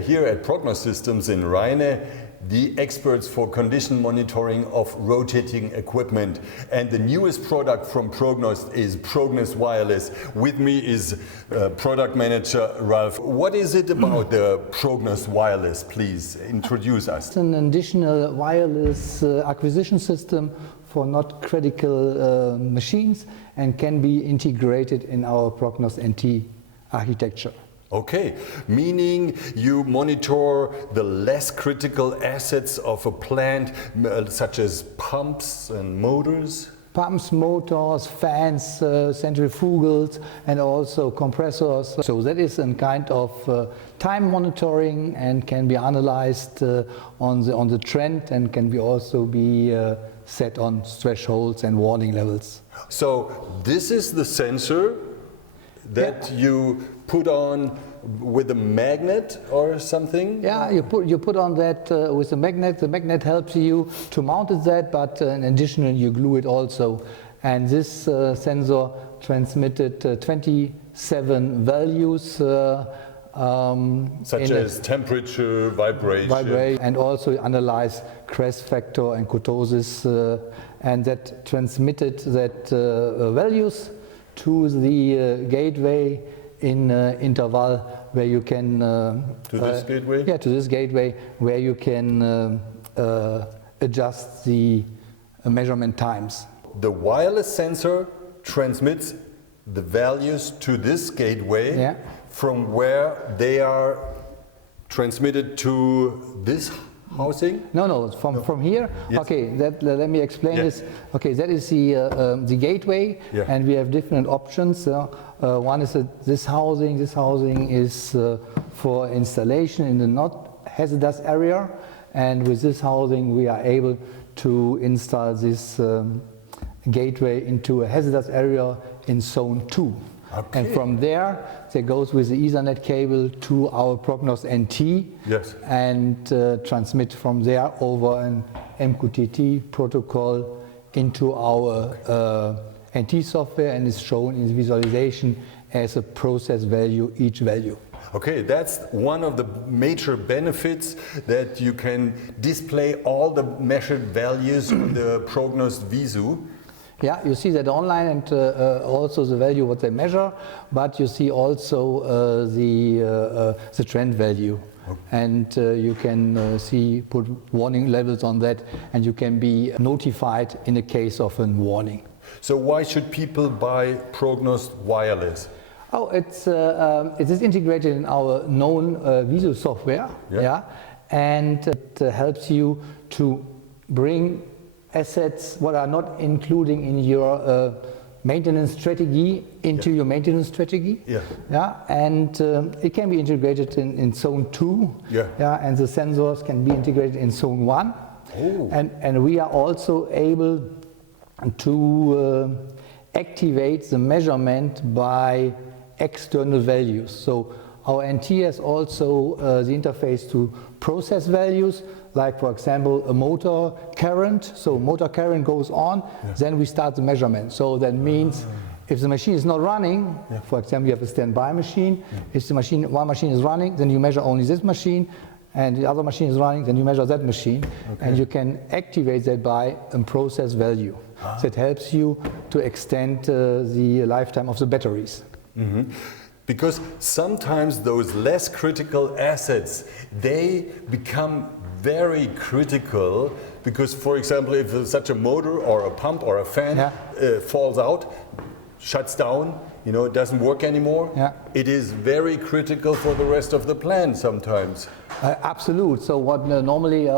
are here at PROGNOST Systems in Rheine, the experts for condition monitoring of rotating equipment. And the newest product from PROGNOST is PROGNOST Wireless. With me is product manager Ralf. What is it about the PROGNOST Wireless? Please introduce us. It's an additional wireless acquisition system for not critical machines and can be integrated in our PROGNOST NT architecture. Okay, meaning you monitor the less critical assets of a plant, such as pumps and motors? Pumps, motors, fans, centrifugals, and also compressors. So that is a kind of time monitoring and can be analyzed on the trend and can be also be set on thresholds and warning levels. So this is the sensor that you put on with a magnet or something? Yeah, you put on that with a magnet. The magnet helps you to mount it that, but in addition you glue it also. And this sensor transmitted 27 values. Such as temperature, vibration. And also analyze crest factor and kurtosis, and that transmitted that values to the gateway in interval where you can to this gateway? Yeah, to this gateway where you can adjust the measurement times. The wireless sensor transmits the values to this gateway, from where they are transmitted to this housing? No, from here. Yes. Okay, let me explain this. Okay, that is the gateway, and we have different options. One is this housing. This housing is for installation in the not hazardous area, and with this housing we are able to install this gateway into a hazardous area in zone 2. Okay. And from there, it goes with the Ethernet cable to our PROGNOST NT, and transmit from there over an MQTT protocol into our NT software, and is shown in the visualization as a process value, each value. Okay, that's one of the major benefits, that you can display all the measured values on the PROGNOST Visu. Yeah, you see that online, and also the value what they measure, but you see also the trend value. Okay. And you can put warning levels on that, and you can be notified in the case of a warning. So why should people buy PROGNOST Wireless? Oh, it is integrated in our known Visu software, and it helps you to bring assets what are not including in your maintenance strategy into your maintenance strategy. And it can be integrated in zone 2. And the sensors can be integrated in zone 1. And we are also able to activate the measurement by external values. So our NT has also the interface to process values, like for example a motor current. So motor current goes on, then we start the measurement. So that means if the machine is not running, for example you have a standby machine, if the one machine is running, then you measure only this machine, and the other machine is running, then you measure that machine, and you can activate that by a process value. That helps you to extend the lifetime of the batteries. Because sometimes those less critical assets, they become very critical, because for example if such a motor or a pump or a fan falls out, shuts down, it doesn't work anymore, it is very critical for the rest of the plant sometimes. Absolute. So what normally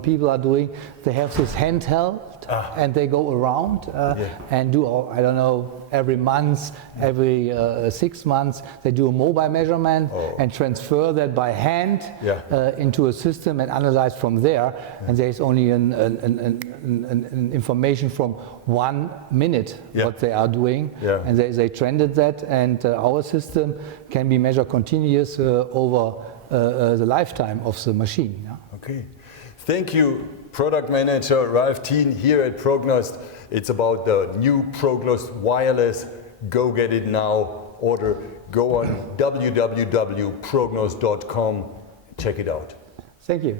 people are doing, they have this handheld, and they go around and do, I don't know, every month, every 6 months, they do a mobile measurement and transfer that by hand into a system and analyze from there. And there is only an information from 1 minute what they are doing, and they trended that, and our system can be measured continuous over the lifetime of the machine. Okay, thank you, product manager Ralf here at PROGNOST. It's about the new PROGNOST Wireless. Go get it now. Order. Go on www.prognost.com Check it out. Thank you.